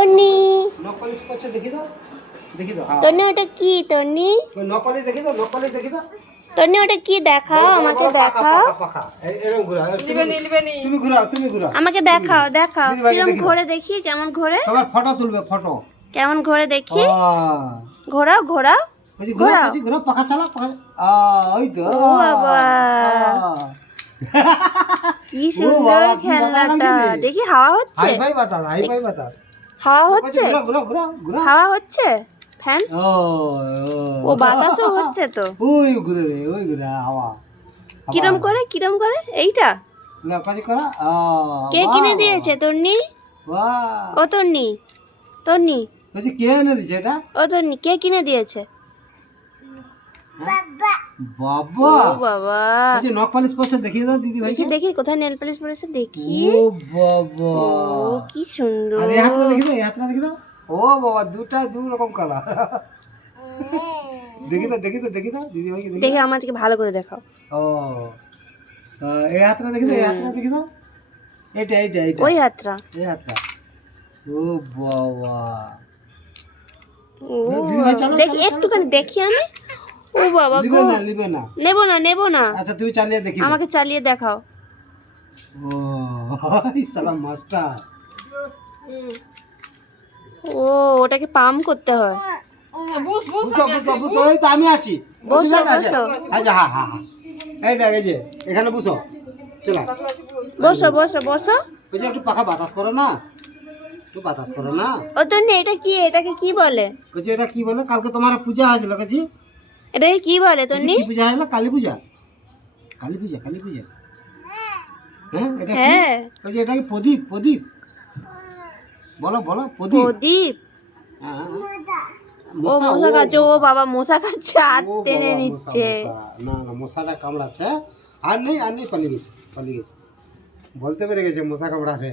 তন্নি নকপালিশ করছে দেখি দাও তন্নি ওটা কি তন্নি? নকপালিশ দেখি দাও তন্নি ওটা কি দেখাও, আমাকে দেখাও। পাখা এরকম ঘোরা তুমি ঘোরাও আমাকে দেখাও দেখাও দিদিভাইকে কিরম দেখি দাও। ঘোরে দেখি, কেমন ঘোরে, তোমার ফটো তুলবে ফটো কেমন ঘোরে দেখি। ঘোরাও ঘোরাও ঘোরাও। ঘোরা পাখা চালা ওই তো ও বাবা কি সুন্দর বাবা, কি খেলনাটা। বাতাস লাগছে রে। দেখি হাওয়া হচ্ছে, হাই ফাই বাতা হাওয়া হচ্ছে, ঘোরা হাওয়া হচ্ছে, ফ্যান ও বাতাসও হচ্ছে তো। ওই ঘুরে রে ওই ঘুরে হাওয়া কিরম করে এইটা না কাজ করা কে কিনে দিয়েছে তন্নি? বাহ ও তন্নি তন্নি বলছি কে এনে দিছে এটা ও তন্নি কে কিনে দিয়েছে? বাবা ও বাবা বলছি নখ পালিশ করছে দেখিয়ে দাও দিদি ভাই দেখি দেখি কোথায় নেল পালিশ পড়েছে দেখি। ও বাবা ও কি সুন্দর। আর এই হাতটা দেখি দাও ও বাবা দু রকম কালার দেখি দাও দিদি ভাইকে দেখে আমাদেরকে ভালো করে দেখাও। ও এই হাতটা দেখি দাও এইটা ওই হাতটা এই হাতটা ও বাবা ও দিদি ভাই চলো দেখি একটুখানি দেখি আমি। ও বাবা গো লিবে না নেবো না আচ্ছা তুমি চালিয়ে দেখি আমাকে চালিয়ে দেখাও। ও এই সালা মাস্টার ও ওটাকে পাম্প করতে হয়। বুঝো এই তো আমি আছি বসো, আচ্ছা বসো। আচ্ছা হ্যাঁ এই দেখ এই যে এখানে বুঝো চলা বসো বসো। ওই যে একটু পাখা বাতাস করো না ও তন্নি এটাকে কি বলে? বলছি এটা কি বলে কালকে তোমার পূজা হয়েছিল কাছে এটাকে কি বলে তন্নি? কি পূজা হলো কালী পূজা হ্যাঁ এটা কি হ্যাঁ ওই যে এটা কি প্রদীপ বলো প্রদীপ। হ্যাঁ, ও মশা খাচ্ছে, ও বাবা মশা খাচ্ছে, হাত ও টেনে বাবা, নিচ্ছে। না মশাটা কামড়াচ্ছে আর নেই পালিয়ে গেছে বলতে পেরে গেছে মশা কামড়াবে